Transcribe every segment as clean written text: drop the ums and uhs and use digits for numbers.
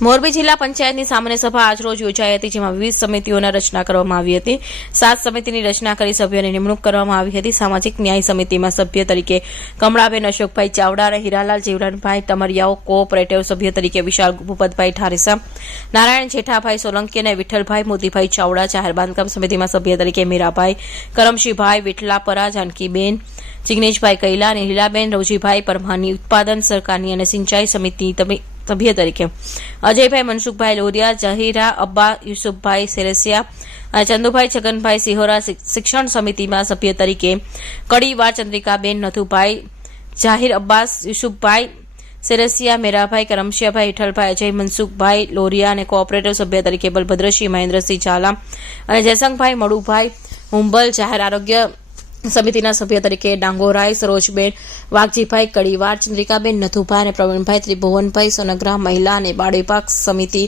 મોરબી જિલ્લા પંચાયતની સામાન્ય સભા આજરોજ યોજાઈ હતી, જેમાં વિવિધ સમિતિઓની રચના કરવામાં આવી હતી। 7 સમિતિની રચના કરી સભ્યોની નિમણૂક કરવામાં આવી હતી। સામાજિક ન્યાય સમિતિમાં સભ્ય તરીકે કમળાબેન અશોકભાઈ ચાવડા અને હીરાલાલ જીવરાનભાઈ ટમરિયાઓ, કોઓપરેટિવ સભ્ય તરીકે વિશાલ ભૂપતભાઈ ઠારેસા, નારાયણ જેઠાભાઈ સોલંકી અને વિઠ્ઠલભાઈ મોતીભાઈ ચાવડા, જાહેર બાંધકામ સમિતિમાં સભ્ય તરીકે મીરાભાઈ, કરમશીભાઈ વિઠલાપરા, જાનકીબેન, જિગ્નેશભાઈ કૈલા અને લીલાબેન રવજીભાઈ પરમારની, ઉત્પાદન સરકારની અને સિંચાઈ સમિતિ સભ્ય તરીકે અજયભાઈ મનસુખભાઈ લોરિયા, જહીરા અબ્બા યુસુફભાઈ સેરેસિયા અને ચંદુભાઈ છગનભાઈ સિહોરા, શિક્ષણ સમિતિમાં સભ્ય તરીકે કડીવાર ચંદ્રિકાબેન નથુભાઈ, જાહિર અબ્બાસ યુસુફભાઈ સેરેસિયા, મેરાભાઈ કરમશિયાભાઈ, વિઠ્ઠલભાઈ, અજય મનસુખભાઈ લોરિયા અને કોઓપરેટિવ સભ્ય તરીકે બલભદ્રસિંહ મહેન્દ્રસિંહ ઝાલા અને જયસંગભાઈ મડુભાઈ હુંબલ, જાહેર આરોગ્ય સમિતિના સભ્ય તરીકે ડાંગોરાઈ સરોજબેન વાઘજીભાઈ, કડીવાર ચંદ્રિકાબેન નથુભાઈ અને પ્રવીણભાઈ ત્રિભુવનભાઈ સોનગ્રા, મહિલા અને બાળ વિભાગ સમિતિ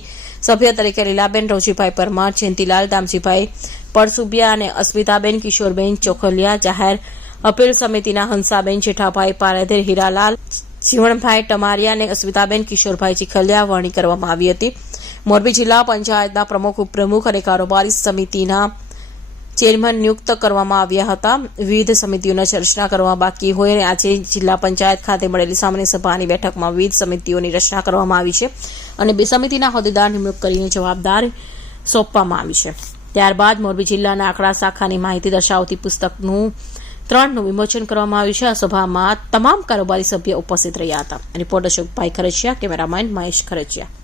સભ્ય તરીકે લીલાબેન રવજીભાઈ પરમાર, જયંતિલાલ દામજીભાઈ પડસુબિયા અને અસ્મિતાબેન કિશોરબેન ચોખલિયા, જાહેર અપીલ સમિતિના હંસાબેન જેઠાભાઈ પારેધર, હીરાલાલ જીવણભાઈ ટમારિયા અને અસ્મિતાબેન કિશોરભાઈ ચીખલિયા વરણી કરવામાં આવી હતી। મોરબી જિલ્લા પંચાયતના પ્રમુખ, ઉપપ્રમુખ અને કારોબારી સમિતિના ચેરમેન નિયુક્ત કરવામાં આવ્યા હતા। વિવિધ સમિતિઓની રચના કરવા બાકી હોય અને આજે જિલ્લા પંચાયત ખાતે મળેલી સામાન્ય સભાની બેઠકમાં વિવિધ સમિતિઓની રચના કરવામાં આવી છે અને 2 સમિતિના હોદ્દેદાર નિમણૂક કરીને જવાબદાર સોંપવામાં આવી છે। ત્યારબાદ મોરબી જિલ્લાના આંકડા શાખાની માહિતી દર્શાવતી પુસ્તકનું 3નું વિમોચન કરવામાં આવ્યું છે। આ સભામાં તમામ કારોબારી સભ્યો ઉપસ્થિત રહ્યા હતા। રિપોર્ટર અશોકભાઈ ખરચિયા, કેમેરામેન મહેશ ખરચિયા।